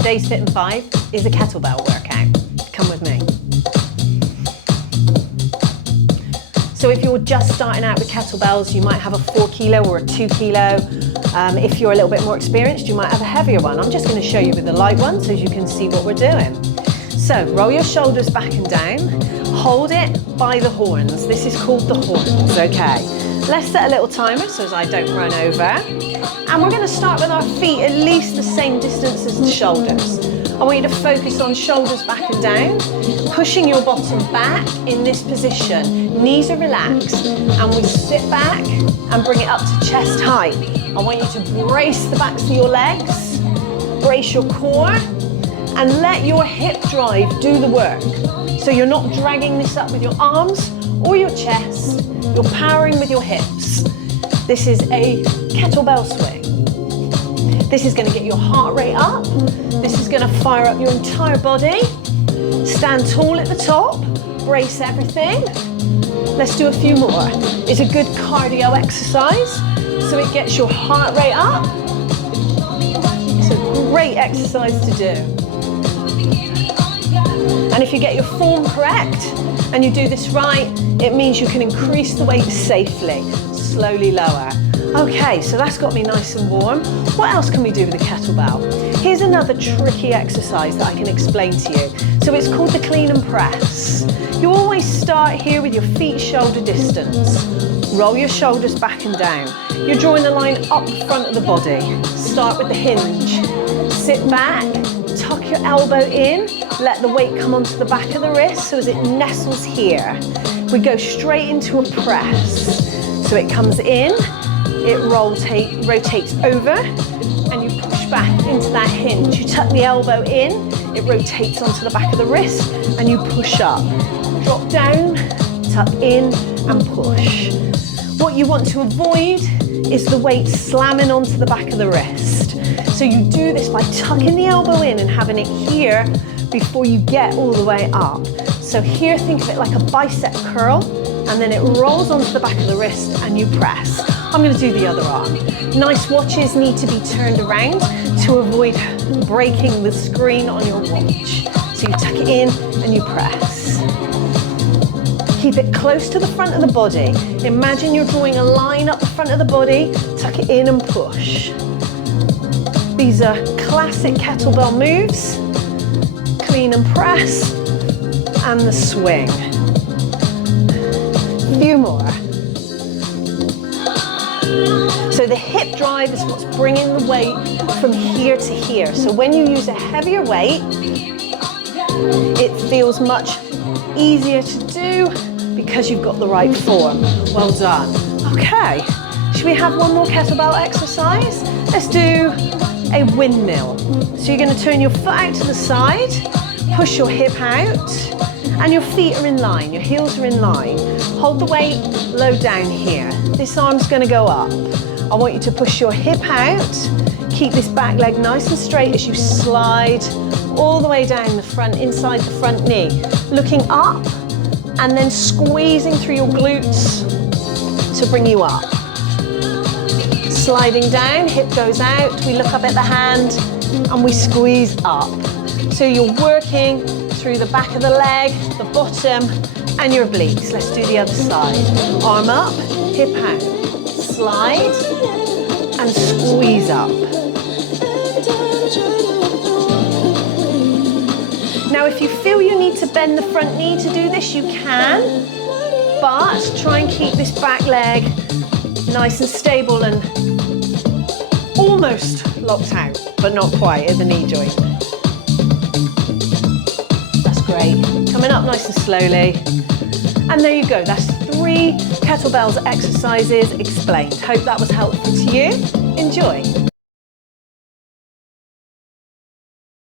Today's Fit in 5 is a kettlebell workout. Come with me. So if you're just starting out with kettlebells, you might have a 4 kilo or a 2 kilo. If you're a little bit more experienced, you might have a heavier one. I'm just going to show you with the light one so you can see what we're doing. So roll your shoulders back and down. Hold it by the horns. This is called the horns, okay? Let's set a little timer so as I don't run over. And we're going to start with our feet at least the same distance as the shoulders. I want you to focus on shoulders back and down, pushing your bottom back in this position. Knees are relaxed, and we sit back and bring it up to chest height. I want you to brace the backs of your legs, brace your core, and let your hip drive do the work. So you're not dragging this up with your arms or your chest, you're powering with your hips. This is a kettlebell swing. This is going to get your heart rate up. This is going to fire up your entire body. Stand tall at the top, brace everything. Let's do a few more. It's a good cardio exercise, so it gets your heart rate up. It's a great exercise to do. And if you get your form correct and you do this right, it means you can increase the weight safely, slowly lower. Okay, so that's got me nice and warm. What else can we do with a kettlebell? Here's another tricky exercise that I can explain to you. So it's called the clean and press. You always start here with your feet shoulder distance. Roll your shoulders back and down. You're drawing the line up the front of the body. Start with the hinge. Sit back, tuck your elbow in, let the weight come onto the back of the wrist so as it nestles here. We go straight into a press. So it comes in, it rotates over, and you push back into that hinge. You tuck the elbow in, it rotates onto the back of the wrist, and you push up. Drop down, tuck in, and push. What you want to avoid is the weight slamming onto the back of the wrist. So you do this by tucking the elbow in and having it here before you get all the way up. So here, think of it like a bicep curl, and then it rolls onto the back of the wrist and you press. I'm going to do the other arm. Nice watches need to be turned around to avoid breaking the screen on your watch. So you tuck it in and you press. Keep it close to the front of the body. Imagine you're drawing a line up the front of the body, tuck it in and push. These are classic kettlebell moves. Clean and press, and the swing. A few more. So the hip drive is what's bringing the weight from here to here. So when you use a heavier weight, it feels much easier to do because you've got the right form. Well done. Okay, should we have one more kettlebell exercise? Let's do a windmill. So you're going to turn your foot out to the side, push your hip out, and your feet are in line, your heels are in line. Hold the weight low down here. This arm's going to go up. I want you to push your hip out, keep this back leg nice and straight as you slide all the way down the front, inside the front knee. Looking up and then squeezing through your glutes to bring you up. Sliding down, hip goes out, we look up at the hand and we squeeze up. So you're working through the back of the leg, the bottom, and your obliques. Let's do the other side. Arm up, hip out. Slide and squeeze up. Now if you feel you need to bend the front knee to do this, you can, but try and keep this back leg nice and stable and almost locked out, but not quite at the knee joint. That's great. Coming up nice and slowly. And there you go, that's 3 kettlebells exercises explained. Hope that was helpful to you. Enjoy.